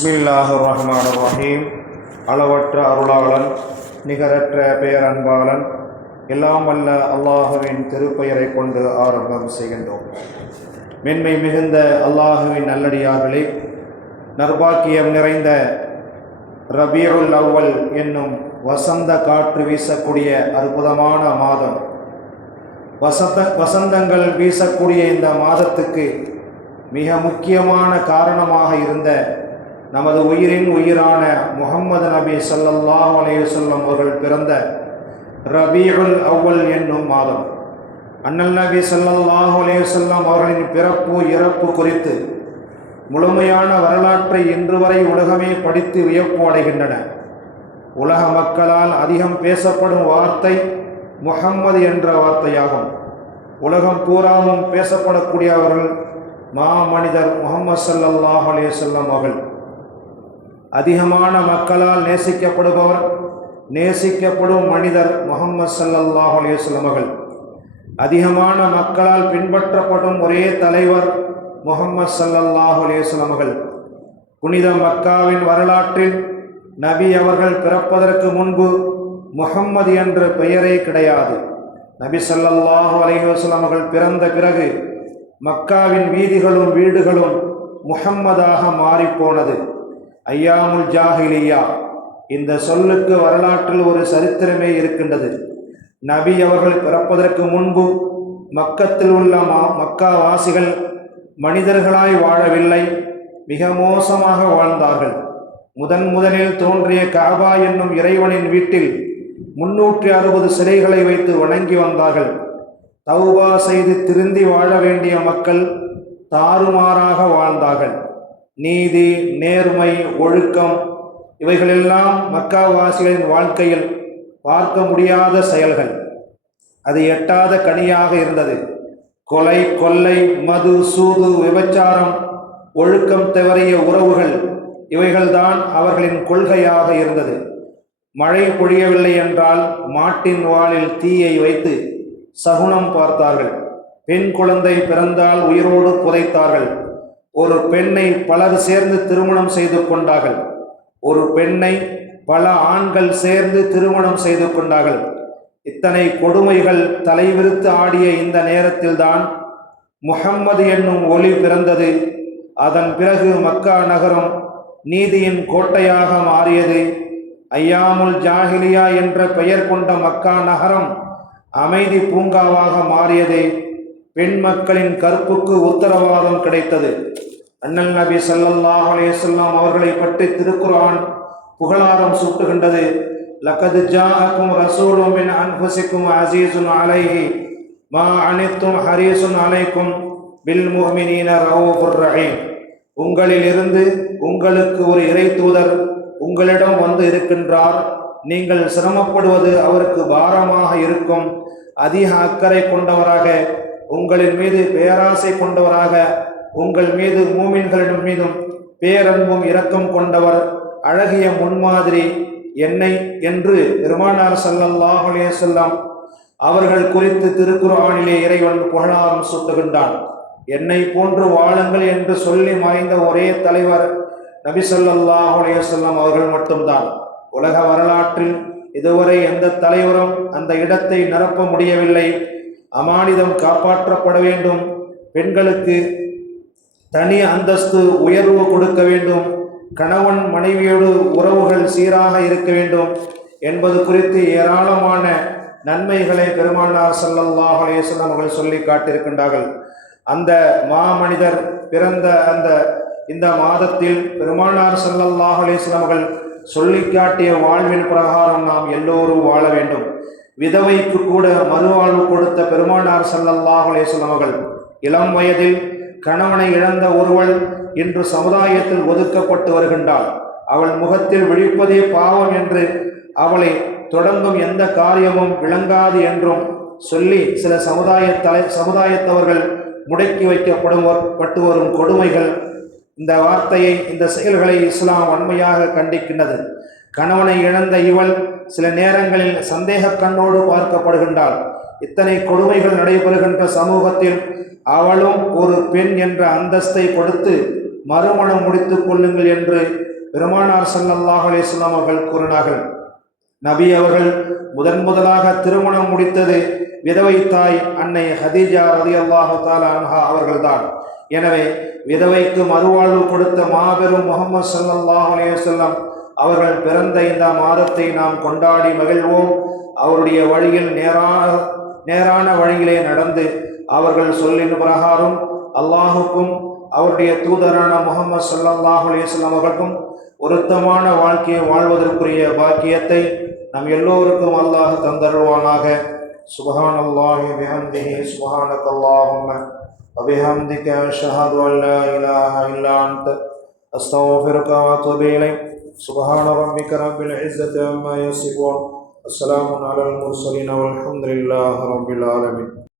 பிஸ்மில்லாஹிர் ரஹ்மானிர் ரஹீம். அளவற்ற அருளாளன், நிகரற்ற பேரன்பாளன், எல்லாம் வல்ல அல்லாஹுவின் திருப்பெயரை கொண்டு ஆரம்பம் செய்கின்றோம். மென்மை மிகுந்த அல்லாஹுவின் நல்லடியார்களே, நற்பாக்கியம் நிறைந்த ரபீஉல் அவ்வல் என்னும் வசந்த காற்று வீசக்கூடிய அற்புதமான மாதம், வசந்தங்கள் வீசக்கூடிய இந்த மாதத்துக்கு மிக முக்கியமான காரணமாக இருந்த நமது உயிரின் உயிரான முஹம்மது நபி ஸல்லல்லாஹு அலைஹி வஸல்லம் அவர்கள் பிறந்த ரபீஉல் அவ்வல் என்னும் மாதம். அண்ணல் நபி ஸல்லல்லாஹு அலைஹி வஸல்லம் அவர்களின் பிறப்பு இறப்பு குறித்து முழுமையான வரலாற்றை இன்று வரை உலகமே படித்து வியப்பு அடைகின்றன. உலக மக்களால் அதிகம் பேசப்படும் வார்த்தை முஹம்மது என்ற வார்த்தையாகும். உலகம் பூராவும் பேசப்படக்கூடியவர்கள் மாமனிதர் முஹம்மது ஸல்லல்லாஹு அலைஹி வஸல்லம் அவர்கள். அதிகமான மக்களால் நேசிக்கப்படுபவர், நேசிக்கப்படும் மனிதர் முஹம்மது ஸல்லல்லாஹு அலைஹி வஸல்லம் அவர்கள். அதிகமான மக்களால் பின்பற்றப்படும் ஒரே தலைவர் முஹம்மது ஸல்லல்லாஹு அலைஹி வஸல்லம் அவர்கள். புனித மக்காவின் வரலாற்றில் நபி அவர்கள் பிறப்பதற்கு முன்பு முஹம்மது என்ற பெயரே கிடையாது. நபி ஸல்லல்லாஹு அலைஹி வஸல்லம் அவர்கள் பிறந்த பிறகு மக்காவின் வீதிகளும் வீடுகளும் முஹம்மதாக மாறிப்போனது. ஐயாமுல் ஜாஹிலியா இந்த சொல்லுக்கு வரலாற்றில் ஒரு சரித்திரமே இருக்கின்றது. நபி அவர்கள் பிறப்பதற்கு முன்பு மக்கத்தில் உள்ள மக்காவாசிகள் மனிதர்களாய் வாழவில்லை, மிக மோசமாக வாழ்ந்தார்கள். முதலில் தோன்றிய கஅபா என்னும் இறைவனின் வீட்டில் 360 சிலைகளை வைத்து வணங்கி வந்தார்கள். தௌபா செய்து திருந்தி வாழ வேண்டிய மக்கள் தாறுமாறாக வாழ்ந்தார்கள். நீதி, நேர்மை, ஒழுக்கம் இவைகளெல்லாம் மக்காவாசிகளின் வாழ்க்கையில் பார்க்க முடியாத செயல்கள். அது எட்டாத கனியாக இருந்தது. கொலை, கொள்ளை, மது, சூது, விபச்சாரம், ஒழுக்கம் தவறிய உறவுகள் இவைகள்தான் அவர்களின் கொள்கையாக இருந்தது. மழை பொழியவில்லை என்றால் மாட்டின் வாலில் தீயை வைத்து சகுனம் பார்த்தார்கள். பெண் குழந்தை பிறந்தால் உயிரோடு புதைத்தார்கள். ஒரு பெண்ணை பலர் சேர்ந்து திருமணம் செய்து கொண்டார்கள். ஒரு பெண்ணை பல ஆண்கள் சேர்ந்து திருமணம் செய்து கொண்டார்கள். இத்தனை கொடுமைகள் தலைவிரித்து ஆடிய இந்த நேரத்தில்தான் முஹம்மது என்னும் ஒளி பிறந்தது. அதன் பிறகு மக்கா நகரம் நீதியின் கோட்டையாக மாறியது. ஐயாமுல் ஜாஹிலியா என்ற பெயர் கொண்ட மக்கா நகரம் அமைதி பூங்காவாக மாறியது. பெண் மக்களின் கற்புக்கு உத்தரவாதம் கிடைத்தது. அண்ணல் நபி ஸல்லல்லாஹு அலைஹி வஸல்லம் அவர்களை பற்றி திருக்குர்ஆன் புகழாரம் சூட்டுகின்றது. லகத் ஜாஅக்கும் ரசூலும் மின் அன்ஃபுசிக்கும் அஸீஸுன் அலைஹி மா அனித்தும் ஹரீஸுன் அலைக்கும் பில் முஃமினீன ரഊஃபுர் ரஹீம். உங்களிலிருந்து உங்களுக்கு ஒரு இறை தூதர் உங்களிடம் வந்து இருக்கின்றார். நீங்கள் சிரமப்படுவது அவருக்கு பாரமாக இருக்கும். அதிக அக்கறை கொண்டவராக, உங்களின் மீது பேராசை கொண்டவராக, உங்கள் மீது மூமின்களிடம் மீதும் பேரன்பும் இரக்கம் கொண்டவர், அழகிய முன்மாதிரி என்னை என்று பெருமானார் ஸல்லல்லாஹு அலைஹி வஸல்லம் அவர்கள் குறித்து திருக்குர்ஆனிலே இறைவன் புகழாரம் சூட்டுகின்றான். என்னை போன்று வாழுங்கள் என்று சொல்லி மறைந்த ஒரே தலைவர் நபி ஸல்லல்லாஹு அலைஹி வஸல்லம் அவர்கள் மட்டும்தான். உலக வரலாற்றில் இதுவரை எந்த தலைவரும் அந்த இடத்தை நிரப்ப முடியவில்லை. அமானிதம் காப்பாற்றப்பட வேண்டும், பெண்களுக்கு தனி அந்தஸ்து உயர்வு கொடுக்க வேண்டும், கணவன் மனைவியோடு உறவுகள் சீராக இருக்க வேண்டும் என்பது குறித்து ஏராளமான நன்மைகளை பெருமானார் ஸல்லல்லாஹு அலைஹி வஸல்லம் அவர்கள் சொல்லி காட்டியிருக்கின்றார்கள். அந்த மாமனிதர் பிறந்த இந்த மாதத்தில் பெருமானார் ஸல்லல்லாஹு அலைஹி வஸல்லம் அவர்கள் சொல்லி காட்டிய வாழ்வின் பிரகாரம் நாம் எல்லோரும் வாழ வேண்டும். விதவைக்கு கூட மறுவாழ்வு கொடுத்த பெருமானார் ஸல்லல்லாஹு அலைஹி வஸல்லம் அவர்கள் இளம் வயதில் கணவனை இழந்த ஒருவள் இன்று சமுதாயத்தில் ஒதுக்கப்பட்டு வருகின்றாள். அவள் முகத்தில் விழிப்பதே பாவம் என்று, அவளை தொடங்கும் எந்த காரியமும் விளங்காது என்றும் சொல்லி சில சமுதாயத்தவர்கள் முடக்கி வைக்கப்பட்டு வரும் கொடுமைகள், இந்த வார்த்தையை, இந்த செயல்களை இஸ்லாம் வன்மையாக கண்டிக்கின்றது. கணவனை இழந்த இவள் சில நேரங்களில் சந்தேக கண்ணோடு பார்க்கப்படுகின்றாள். இத்தனை கொடுமைகள் நடைபெறுகின்ற சமூகத்தில் அவளும் ஒரு பெண் என்ற அந்தஸ்தை கொடுத்து மறுமணம் முடித்துக் கொள்ளுங்கள் என்று பெருமானார் ஸல்லல்லாஹு அலைஹி வஸல்லம் அவர்கள் கூறினார்கள். நபி அவர்கள் முதலாக திருமணம் முடித்தது விதவை தாய் அன்னை ஹதீஜா ரலியல்லாஹு தஆலா அன்ஹா அவர்கள்தான். எனவே விதவைக்கு மறுவாழ்வு கொடுத்த மாபெரும் முஹம்மது ஸல்லல்லாஹு அலைஹி வஸல்லம் அவர்கள் பிறந்த இந்த மாதத்தை நாம் கொண்டாடி மகிழ்வோம். அவருடைய வழியில் நேரான வழியிலே நடந்து அவர்கள் சொல்லின் பிரகாரம் அல்லாஹுக்கும் அவருடைய தூதரான முஹம்மது ஸல்லல்லாஹு அலைஹி வஸல்லம் அவர்களுக்கும் பொருத்தமான வாழ்க்கையை வாழ்வதற்குரிய பாக்கியத்தை நம் எல்லோருக்கும் அல்லாஹ் தந்தருவானாக. சுப்ஹானல்லாஹி பிஹம்திஹி சுப்ஹானக்கல்லாஹும்ம வபிஹம்திக அஷ்ஹது அன் லா இலாஹா இல்லா அன்த அஸ்தக்ஃபிருக வ அத்தூபு இலைக். சுப்ஹான ரப்பிக ரப்பில் இஸ்ஸத்தி அம்மா யசிஃபூன். அஸ்ஸலாமு அலல் முர்ஸலீன் வல்ஹம்துலில்லாஹி ரப்பில் ஆலமீன்.